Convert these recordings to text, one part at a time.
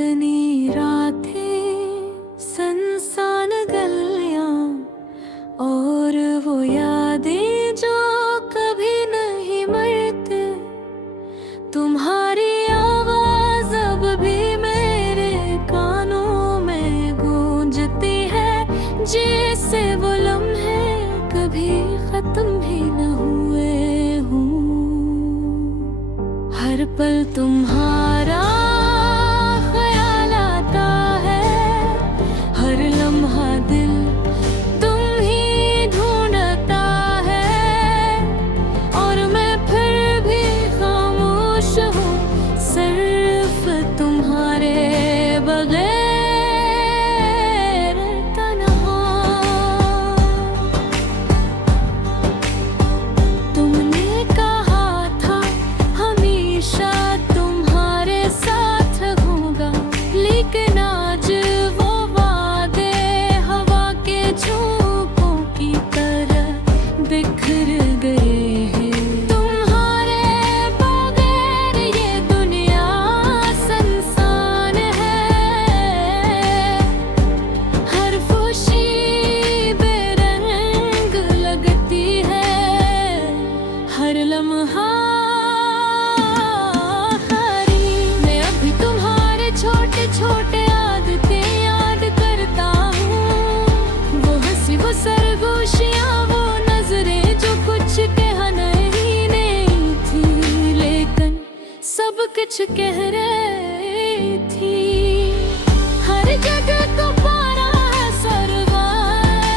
चांदनी रातें, सुनसान गलियां और वो यादें जो कभी नहीं मरते। तुम्हारी आवाज अब भी मेरे कानों में गूंजती है, जैसे वो लम्हे कभी खत्म भी न हुए हों। हर पल तुम्हारा ख्याल आता है, हर लम्हा दिल तुम ही ढूंढता है, और मैं फिर भी खामोश हूँ सिर्फ तुम्हारे बगैर तन्हा। तुमने कहा था हमेशा तुम्हारे साथ होगा, लेकिन आज वो वादे हवा के झोंकों की तरह बिखर गए हैं। तुम्हारे बगैर ये दुनिया सुनसान है, हर खुशी बेरंग लगती है, हर लम्हा खाली। मैं अभी तुम्हारे छोटे छोटे आदतें याद करता हूँ, वो हंसी वो सरगोशियाँ, वो नजरें जो कुछ कह नहीं थी, लेकिन सब कुछ कह रही थी। हर जगह को पारा है सरवाए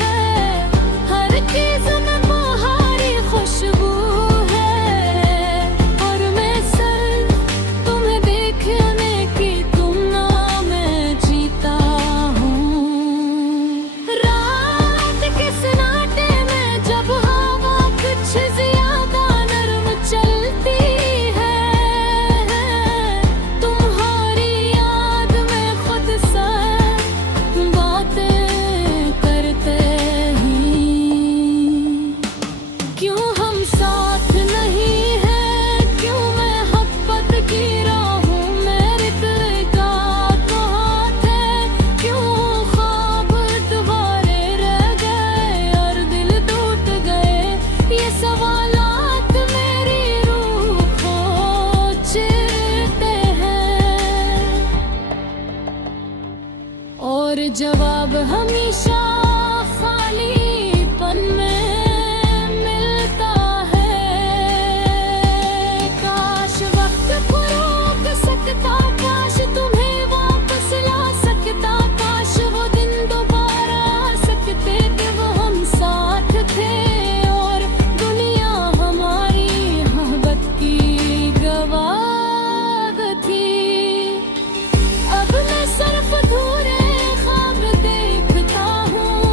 है, हर चीज में तुम्हारी खुशबू है, और मैं सिर्फ तुम्हें देखने की तुमना में जीता हूँ। रात के सन्नाटे में जब हवा कुछ ज्यादा नरम चलती है, तुम्हारी याद में खुद से बातें करते ही। क्यों हम साथ नहीं हैं, क्यों मैं मोहब्बत की राहों में रितले का हाथ है, क्यों ख्वाब तुम्हारे रह गए और दिल टूट गए। ये सवालात मेरी रूह को चीरते हैं, और जवाब हमेशा खालीपन में मिलता है। काश वक्त को रोक सकता, काश तुम्हें वापस ला सकता, काश वो दिन दोबारा आ सकते कि वो हम साथ थे, और दुनिया हमारी मोहब्बत की गवाह थी। अब मैं सिर्फ अधूरे ख्वाब देखता हूँ,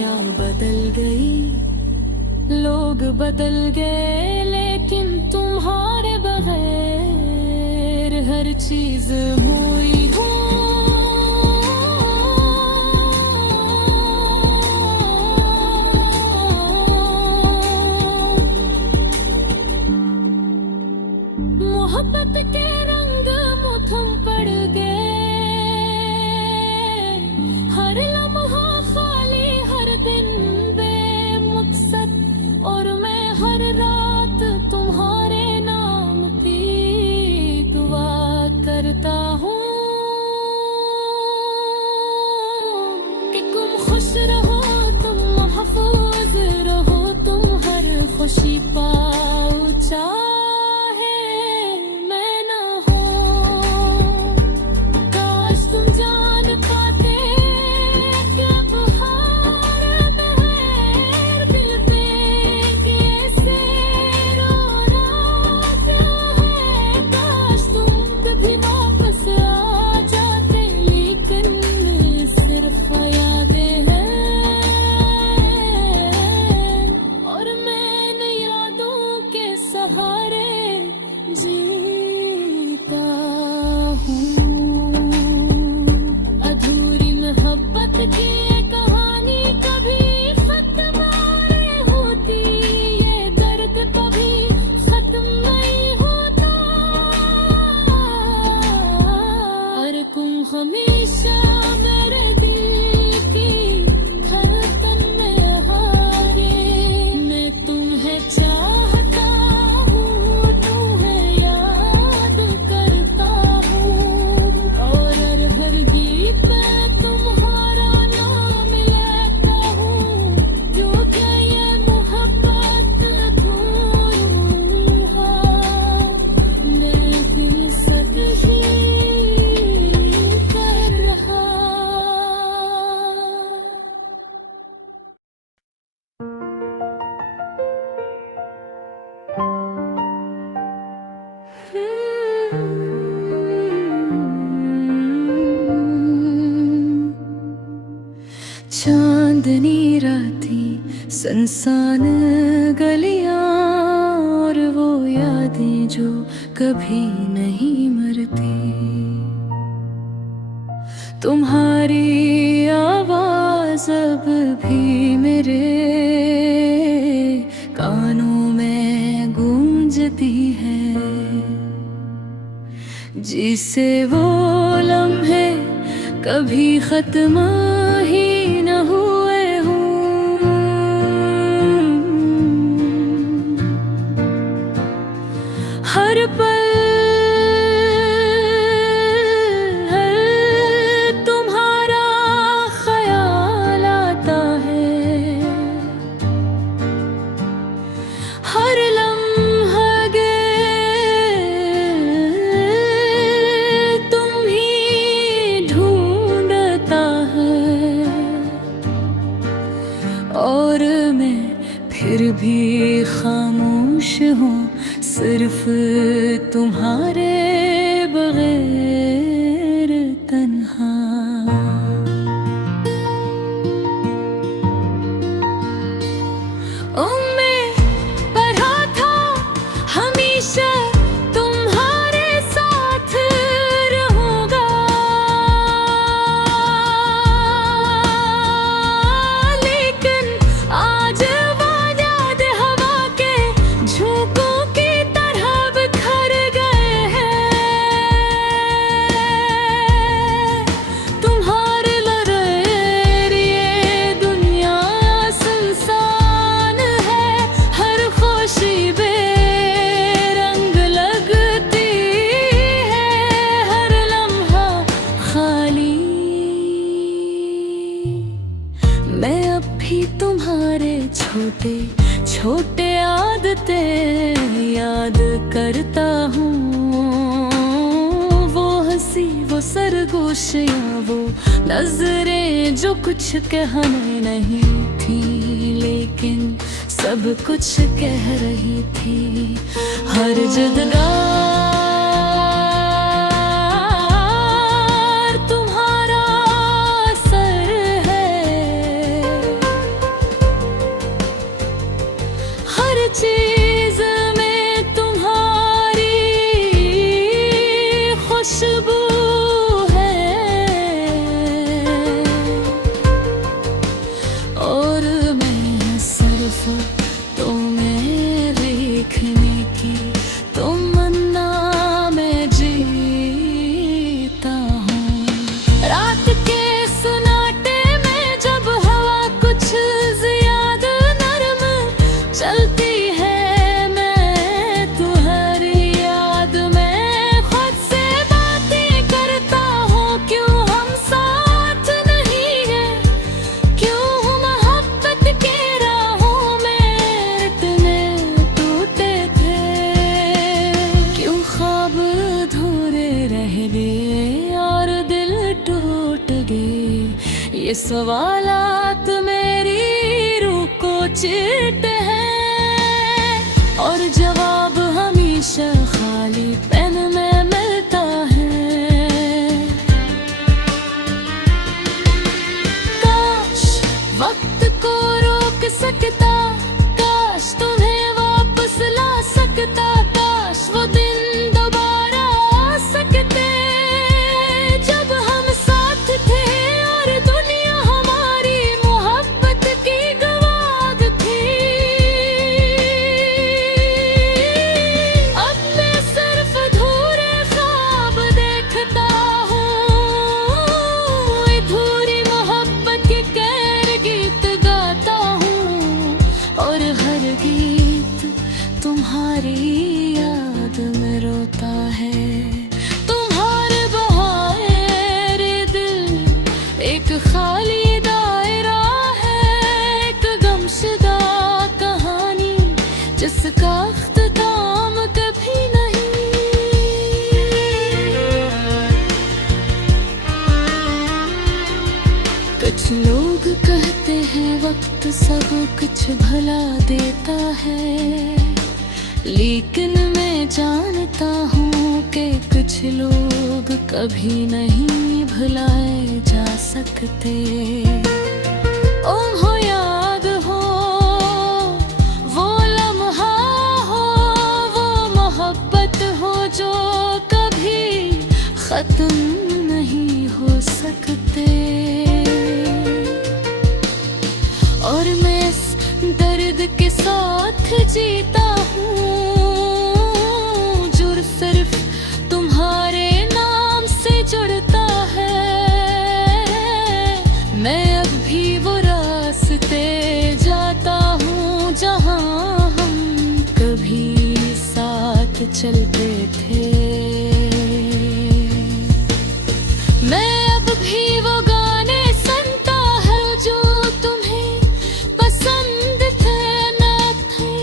दुनिया बदल गई, लोग बदल गए, लेकिन तुम्हारे बगैर हर चीज हुई हो। मोहब्बत के रंग मुठम पड़ गए, हर लम्हा खाली, हर दिन बेमकसद, और मैं हर रात तुम्हारे नाम की दुआ करता हूँ कि तुम खुश रहो, तुम महफूज रहो, तुम हर खुशी पाओ, चाहे मैं न हूँ। काश तुम जान पाते क्या बहार बहर दिल पे कैसे रोना क्या है। काश तुम कभी वापस आ जाते, लेकिन सिर्फ यादें हैं, और मैं इन यादों के सहारे जीता हूँ। अधूरी मोहब्बत की कहानी कभी खत्म नहीं होती, ये दर्द कभी खत्म नहीं होता, और तुम हमेशा मेरे दिल की धड़कन में रहोगे। मैं तुम्हें चाहता हूँ, तुम्हें याद करता हूँ, और हर गीत में तुम्हारा नाम लेता हूँ, क्योंकि ये मोहब्बत रूह मेरे दिल सदकी कर रहा। चांदनी रातें, सुनसान गलियां, और वो यादें जो कभी नहीं मरती। तुम्हारी आवाज अब भी मेरे कानों में गूंजती है, जिसे वो लम्हे कभी खत्म ही न हुए हों। हर पल तुम्हारा ख्याल आता है, हर लम्हा गे तुम ही ढूंढता है, और मैं फिर भी खामोश हूँ, सिर्फ तुम्हारे बगैर तन्हा। उम्मीद पड़ा था हमेशा तुम्हारे साथ रहूंगा, लेकिन आज वो याद हवा के झोंकों की तरह बिखर गए हैं। तुम्हारे लहर ये दुनिया सुनसान है, हर खुशी बेरंग लगती है, हर लम्हा खाली। मैं अब भी तुम्हारे छोटे छोटे आदतें याद करता हूँ, वो हंसी, वो सरगोशियाँ, वो नजरें जो कुछ कहने नहीं थी, लेकिन सब कुछ कह रही थी। हर जगह तुम्हारा असर है, तुम्हें देखने की तमन्ना में जीता हूँ। रात के सन्नाटे में जब हवा कुछ ज्यादा नरम चलती है, मैं तुम्हारी याद में खुद से बातें करता हूँ। क्यों हम साथ नहीं हैं, क्यों मोहब्बत के राहों में इतने टूटे थे, क्यों ख्वाब अधूरे रह गए और दिल टूट गए। ये सवालात मेरी रूह को चीरते हैं और जवाब हमेशा खाली पेन में मिलता है। काश वक्त को रोक सकता, काश तुम्हें वापस ला सकता, काश वो दिन दोबारा आ सकते जब हम साथ थे और दुनिया हमारी मोहब्बत की गवाह थी। अब मैं सिर्फ अधूरे ख्वाब देखता हूँ, अधूरी मोहब्बत के कैर गीत गाता हूँ और हर गीत तुम्हारी याद में रोता है। तुम्हारे बहाए दिल एक खाली दायरा है, एक गमशुदा कहानी जिसका अख्ताम कभी नहीं। कुछ लोग कहते हैं वक्त सब कुछ भुला देता है, लेकिन मैं जानता हूँ कि कुछ लोग कभी नहीं भुलाए जा सकते। हो याद हो वो लम्हा, हो वो मोहब्बत हो जो कभी खत्म नहीं हो सकते। और मैं इस दर्द के साथ जीता हूँ जो सिर्फ तुम्हारे नाम से जुड़ता है। मैं अब भी वो रास्ते जाता हूँ जहाँ हम कभी साथ चलते थे। मैं अब भी वो गाने सुनता है जो तुम्हें पसंद थे ना थे।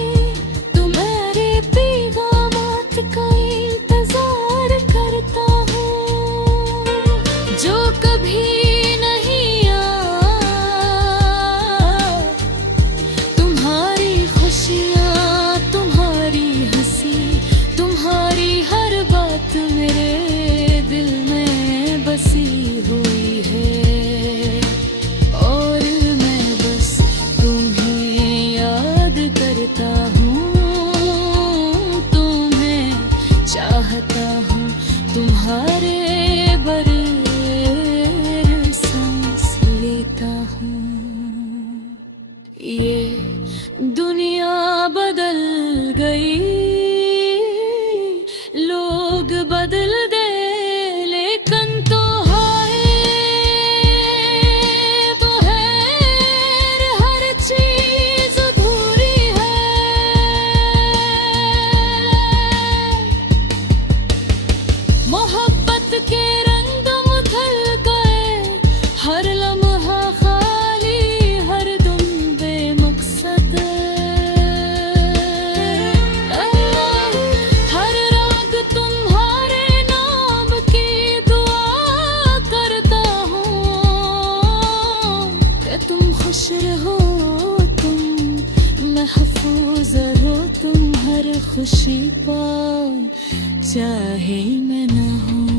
तुम्हारे पैगामात का इंतजार करता हूँ जो कभी नहीं आया। तुम्हारी खुशियाँ, तुम्हारी हंसी, तुम्हारी हर बात मेरे दिल में बसी हुई है और मैं बस तुम्हें याद करता हूँ, तुम्हें चाहता हूँ, तुम्हारे बगैर सांस लेता हूँ। ये दुनिया बदल गई, लोग बदल गए, लेकिन तो हर चीज अधूरी है। मोहब्बत के रंग मुझल गए, हर लम्हा खाली, हर दम बेमकसद। हर रात तुम्हारे नाम की दुआ करता हूँ कि तुम खुश रहो, तुम महफूज रहो, तुम हर खुशी पाओ चाहे मैं न हूँ।